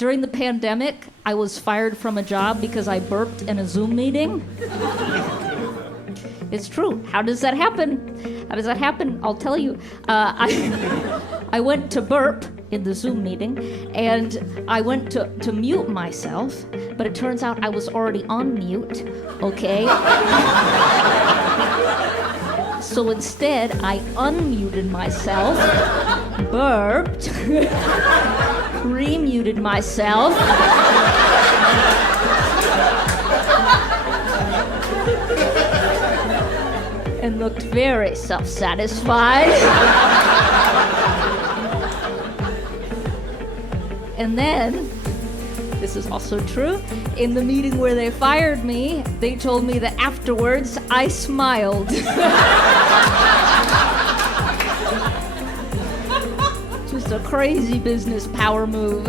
During the pandemic, I was fired from a job because I burped in a Zoom meeting. It's true. How does that happen? I'll tell you. I went to burp in the Zoom meeting, and I went to mute myself, but it turns out I was already on mute, okay? So instead, I unmuted myself, burped, remuted myself, and looked very self-satisfied. And then, this is also true, in the meeting where they fired me, they told me that afterwards I smiled. Just a crazy business power move.